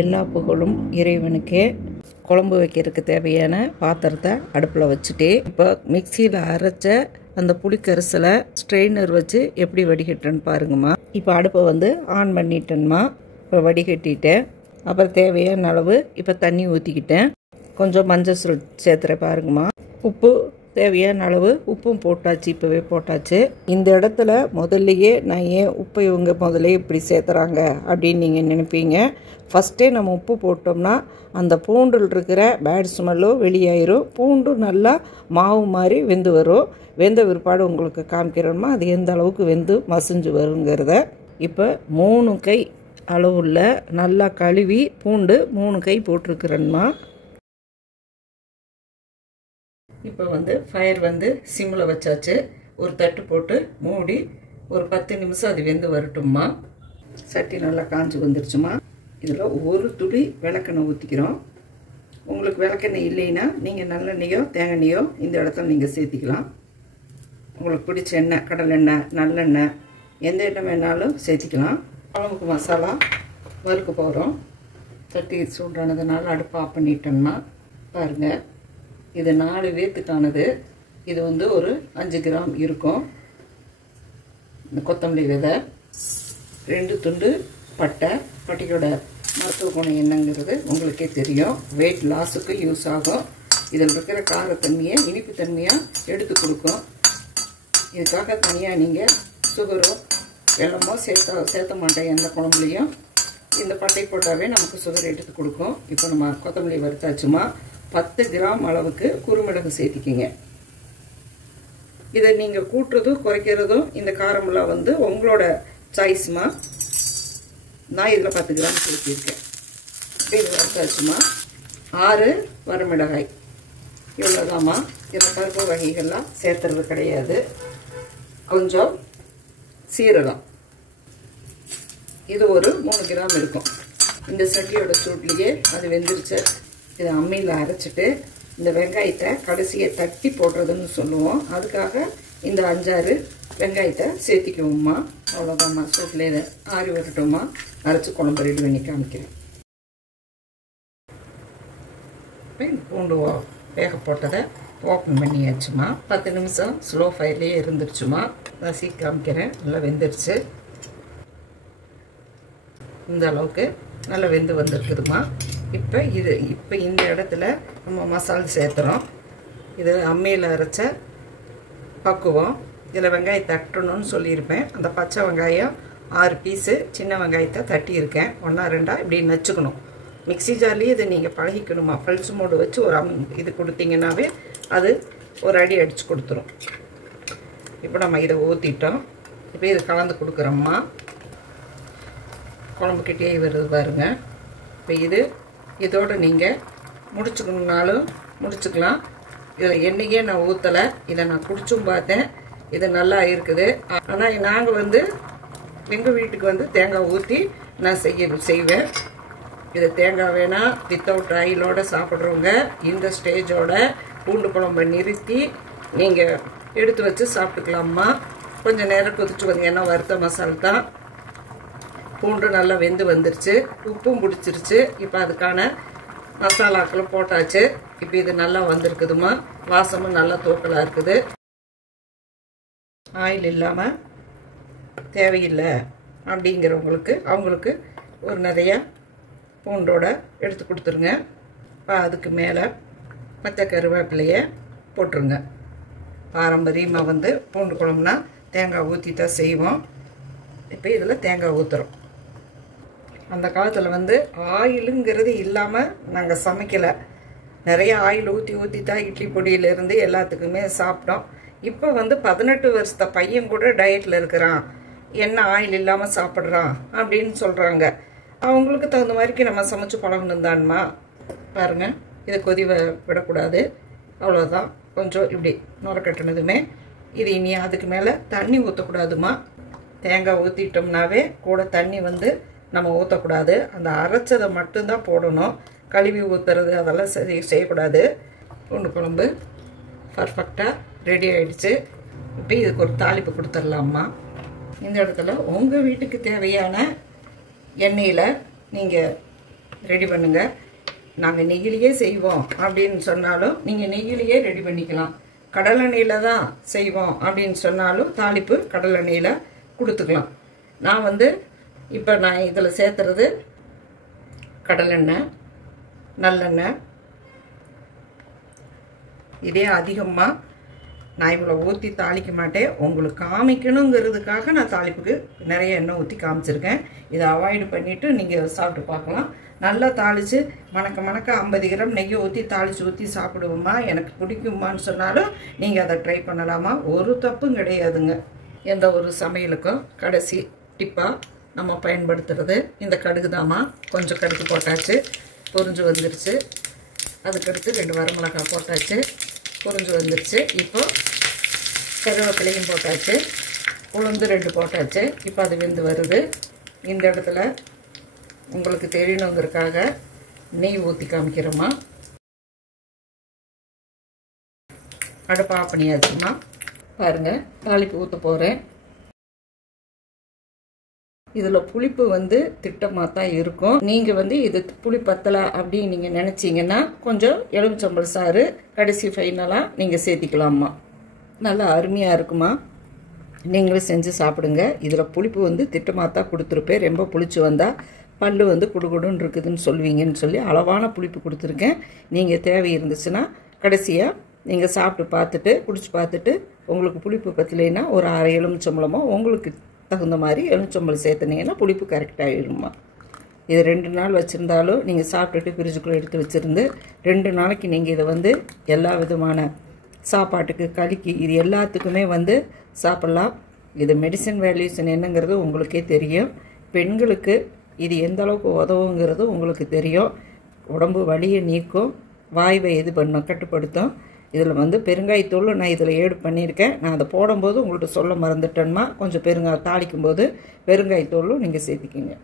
எல்லா புகழும் இறைவனுக்கே. குழம்பு வைக்கிறதுக்கு தேவையான பாத்திரத்தை அடுப்பில் வச்சுட்டு இப்போ மிக்சியில் அரைச்ச அந்த புளிக்கரிசலை ஸ்ட்ரெயினர் வச்சு எப்படி வடிகட்டுன்னு பாருங்கம்மா. இப்போ அடுப்பை ஆன் பண்ணிட்டேன்மா. இப்போ வடிகட்டிட்டேன். அப்புறம் தேவையான அளவு இப்போ தண்ணி ஊற்றிக்கிட்டேன். கொஞ்சம் மஞ்சள் தூள் சேர்த்துறேன் பாருங்கம்மா. உப்பு தேவையான அளவு உப்பும் போட்டாச்சு, இப்போவே போட்டாச்சு. இந்த இடத்துல முதல்லையே நான் ஏன் உப்பை இவங்க முதல்ல இப்படி சேர்த்துறாங்க அப்படின்னு நீங்கள் நினைப்பீங்க. ஃபஸ்ட்டே நம்ம உப்பு போட்டோம்னா அந்த பூண்டில் இருக்கிற பேட் ஸ்மெல்லும் வெளியாயிரும். பூண்டு நல்லா மாவு மாதிரி வெந்து வரும். வெந்த பிற்பாடு உங்களுக்கு காமிக்கிறோம்னா அது எந்த அளவுக்கு வெந்து மசிஞ்சு வருங்கிறத. இப்போ 3 கை அளவுள்ள நல்லா கழுவி பூண்டு 3 கை போட்டிருக்கிறேன்மா. இப்போ ஃபயர் சிம்மில் வச்சாச்சு. ஒரு தட்டு போட்டு மூடி ஒரு 10 நிமிஷம் அது வெந்து வரட்டும்மா. சட்டி நல்லா காஞ்சி வந்துருச்சுமா. இதில் ஒரு துளி விளக்கெண்ணெய் ஊற்றிக்கிறோம். உங்களுக்கு விளக்கெண்ணெய் இல்லைன்னா நீங்கள் நல்லெண்ணெயோ தேங்காய்யோ இந்த இடத்துல நீங்கள் சேர்த்திக்கலாம். உங்களுக்கு பிடிச்ச எண்ணெய், கடலெண்ணெய், நல்லெண்ணெய், எந்த எண்ணெய் வேணாலும் சேர்த்திக்கலாம். குழம்புக்கு மசாலா வறுக்க போகிறோம். சட்டி சூடானதுனால அடுப்பு ஆஃப் பண்ணிட்டோம்னா பாருங்கள். இது 4 பேத்துக்கானது. இது ஒரு 5 கிராம் இருக்கும். இந்த கொத்தமல்லி விதை, 2 துண்டு பட்டை. பட்டையோட மருத்துவ குணம் என்னங்கிறது உங்களுக்கே தெரியும். வெயிட் லாஸுக்கு யூஸ் ஆகும். இதில் இருக்கிற காரத்தன்மையை இனிப்புத்தன்மையாக எடுத்து கொடுக்கும். இதுக்காக தனியாக நீங்கள் சுகரோ வெல்லமோ சேர்த்த மாட்டேன் எந்த குழம்புலையும். இந்த பட்டை போட்டாவே நமக்கு சுகர் எடுத்து கொடுக்கும். இப்போ நம்ம கொத்தமல்லி வறுத்தாச்சுமா. 10 கிராம் அளவுக்கு குறுமிளகு சேர்த்திக்கிங்க. இதை நீங்கள் கூட்டுறதும் குறைக்கிறதும் இந்த காரமெல்லாம் உங்களோட சாய்ஸ்மா. நான் இதில் 10 கிராம் சேர்த்திருக்கேன். இது வறுத்தாச்சுமா. 6 வரமிளகாய். இவ்வளோதாம்மா. இதில் பருப்பு வகைகள்லாம் சேர்த்துறது கிடையாது. கொஞ்சம் சீரகம், இது ஒரு 3 கிராம் இருக்கும். இந்த சட்டியோட சூட்லேயே அது வெந்துருச்சு. இதை அம்மியில் அரைச்சிட்டு இந்த வெங்காயத்தை கடைசியை தட்டி போடுறதுன்னு சொல்லுவோம். அதுக்காக இந்த 5-6 வெங்காயத்தை சேர்த்திக்குவோம்மா. அவ்வளோதாம்மா. சூட்டில் இதை ஆறி வரட்டும்மா. அரைச்சி குழம்பு ரெடி பண்ணி காமிக்கிறேன். பூண்டு வேக போட்டதை ஓப்பன் பண்ணியாச்சுமா. 10 நிமிஷம் ஸ்லோ ஃபயர்லேயே இருந்துருச்சுமா. நான் சீக்கிரம் காமிக்கிறேன். நல்லா வெந்துருச்சு. இந்த அளவுக்கு நல்லா வெந்து வந்துருக்குதுமா. இப்போ இந்த இடத்துல நம்ம மசாலா சேர்த்துறோம். இது அம்மியில் அரைச்ச பக்குவம். இதில் வெங்காயம் தட்டணும்னு சொல்லியிருப்பேன். அந்த பச்சை வெங்காயம் 6 பீஸு சின்ன வெங்காயத்தை தட்டியிருக்கேன். 1-2 இப்படி நச்சுக்கணும். மிக்சி ஜார்லேயே இதை நீங்கள் பழகிக்கணுமா. பல்ஸ் மோடு வச்சு ஒரு இது கொடுத்தீங்கன்னாவே அது ஒரு அடி அடித்து கொடுத்துரும். இப்போ நம்ம இதை ஊற்றிட்டோம். இப்போ இது கலந்து கொடுக்குறோம்மா. குழம்புக்கிட்டே வருது பாருங்க. இப்போ இதோடு நீங்கள் முடிச்சுக்கணுன்னாலும் முடிச்சுக்கலாம். இதில் எண்ணெயே நான் ஊற்றலை. இதை நான் குடிச்சும் பார்த்தேன். இது நல்லா இருக்குது. ஆனால் நாங்கள் எங்கள் வீட்டுக்கு தேங்காய் ஊற்றி நான் செய்வேன். இது தேங்காய் வேணால் வித்தவுட் ஆயிலோடு சாப்பிட்றவங்க இந்த ஸ்டேஜோட பூண்டு குழம்பை நிறுத்தி நீங்கள் எடுத்து வச்சு சாப்பிட்டுக்கலாம்மா. கொஞ்சம் நேரம் கொதிச்சு வந்தீங்கன்னா வறுத்த மசாலா தான். பூண்டு நல்லா வெந்து வந்துருச்சு. உப்பும் பிடிச்சிருச்சு. இப்போ அதுக்கான மசாலாக்களும் போட்டாச்சு. இப்போ இது நல்லா வந்திருக்குதுமா. வாசமும் நல்லா தூக்கலாக இருக்குது. ஆயில் இல்லாமல் தேவையில்லை அப்படிங்கிறவங்களுக்கு அவங்களுக்கு ஒரு நிறையா பூண்டோட எடுத்து கொடுத்துருங்க. இப்போ அதுக்கு மேலே பச்சை கருவேப்பிலையை போட்டுருங்க. பாரம்பரியமாக பூண்டு குழம்புனா தேங்காய் ஊற்றி தான் செய்வோம். இப்போ இதில் தேங்காய் ஊற்றுறோம். அந்த காலத்தில் ஆயிலுங்கிறது இல்லாமல் நாங்கள் சமைக்கலை. நிறைய ஆயில் ஊற்றி தான் இட்லி பொடியிலேருந்து எல்லாத்துக்குமே சாப்பிட்டோம். இப்போ 18 வருஷத்த பையன் கூட டயட்டில் இருக்கிறான், என்ன ஆயில் இல்லாமல் சாப்பிட்றான் அப்படின்னு சொல்கிறாங்க. அவங்களுக்கு தகுந்த மாதிரிக்கு நம்ம சமைச்சு பழகணும் தான்மா. பாருங்கள், இதை கொதி விடக்கூடாது. அவ்வளோதான். கொஞ்சம் இப்படி நுர கட்டினதுமே இது இனி அதுக்கு மேலே தண்ணி ஊற்றக்கூடாதுமா. தேங்காய் ஊற்றிட்டோம்னாவே கூட தண்ணி நம்ம ஊற்றக்கூடாது. அந்த அரைச்சதை மட்டும்தான் போடணும். கழுவி ஊற்றுறது அதெல்லாம் செய்யக்கூடாது. பூண்டு குழம்பு பர்ஃபெக்டாக ரெடி ஆகிடுச்சு. இப்போ இதுக்கு ஒரு தாளிப்பு கொடுத்துடலாம்மா. இந்த இடத்துல உங்கள் வீட்டுக்கு தேவையான எண்ணெயில் நீங்கள் ரெடி பண்ணுங்கள். நாங்கள் நெய்யிலேயே செய்வோம் அப்படின்னு சொன்னாலும் நீங்கள் நெய்யிலேயே ரெடி பண்ணிக்கலாம். கடலெண்ணெயில் தான் செய்வோம் அப்படின்னு சொன்னாலும் தாளிப்பு கடலெண்ணெயில் கொடுத்துக்கலாம். நான் இப்போ நான் இதில் சேர்த்துறது கடலெண்ணெய், நல்லெண்ணெய். இதே அதிகமாக நான் இவ்வளோ ஊற்றி தாளிக்க மாட்டேன். உங்களுக்கு காமிக்கணுங்கிறதுக்காக நான் தாளிப்புக்கு நிறைய எண்ணெய் ஊற்றி காமிச்சிருக்கேன். இதை அவாய்டு பண்ணிவிட்டு நீங்கள் சாப்பிட்டு பார்க்கலாம். நல்லா தாளித்து மணக்க மணக்க 50 கிராம் நெய்யை ஊற்றி சாப்பிடுவோமா, எனக்கு பிடிக்குமான்னு சொன்னாலும் நீங்கள் அதை ட்ரை பண்ணலாமா. ஒரு தப்பும் கிடையாதுங்க. எந்த ஒரு சமையலுக்கும் கடைசி டிப்பாக நம்ம பயன்படுத்துறது இந்த கடுகு தாமா. கொஞ்சம் கடுகு போட்டாச்சு, பொரிஞ்சு வந்துருச்சு. அதுக்கடுத்து 2 வரமிளகாய் போட்டாச்சு, பொரிஞ்சு வந்துருச்சு. இப்போ கருவேப்பிலையும் போட்டாச்சு, உளுந்து 2 போட்டாச்சு. இப்போ அது வெந்து வருது. இந்த இடத்துல உங்களுக்கு தெரியணுங்கிறதுக்காக நெய் ஊற்றி காமிக்கிறோமா. அடுப்பு ஆஃப் பண்ணியாச்சுமா. பாருங்கள், தாளிப்பு ஊற்ற போகிறேன். இதில் புளிப்பு திட்டமாக தான் இருக்கும். நீங்கள் இது புளி பத்தலை அப்படின்னு நீங்கள் நினச்சிங்கன்னா கொஞ்சம் எலுமிச்சம்பழம் சாறு கடைசி ஃபைனலாக நீங்கள் சேர்த்திக்கலாமா. நல்லா அருமையாக இருக்குமா. நீங்களும் செஞ்சு சாப்பிடுங்க. இதில் புளிப்பு திட்டமாக தான் கொடுத்துருப்பேன். ரொம்ப புளிச்சு வந்தால் பல்லு குடுகுடுன்னு இருக்குதுன்னு சொல்லுவீங்கன்னு சொல்லி அளவான புளிப்பு கொடுத்துருக்கேன். நீங்கள் தேவை இருந்துச்சுன்னா கடைசியாக நீங்கள் சாப்பிட்டு பார்த்துட்டு குடிச்சு பார்த்துட்டு உங்களுக்கு புளிப்பு பத்தலைன்னா ஒரு 1/2 எலுமிச்சம்பழமோ உங்களுக்கு தகுந்த மாதிரி எலுமிச்சம்பழம் சேர்த்துனீங்கன்னா புளிப்பு கரெக்டாகிடுமா. இது 2 நாள் வச்சுருந்தாலும் நீங்கள் சாப்பிட்டுட்டு ஃப்ரிட்ஜுக்குள்ளே எடுத்து வச்சுருந்து 2 நாளைக்கு நீங்கள் இதை எல்லா விதமான சாப்பாட்டுக்கு, களிக்கு, இது எல்லாத்துக்குமே சாப்பிட்லாம். இது மெடிசன் வேல்யூஷன் என்னங்கிறது உங்களுக்கே தெரியும். பெண்களுக்கு இது எந்த அளவுக்கு உதவுங்கிறது உங்களுக்கு தெரியும். உடம்பு வலியை நீக்கும், வாய்வை இது பண்ணும், கட்டுப்படுத்தும். இதில் பெருங்காயத்தூள் நான் இதில் ஏடு பண்ணியிருக்கேன். நான் அதை போடும்போது உங்கள்கிட்ட சொல்ல மறந்துட்டேன்னா கொஞ்சம் தாளிக்கும் போது பெருங்காயத்தூளும் நீங்கள் சேர்த்திக்கிங்க.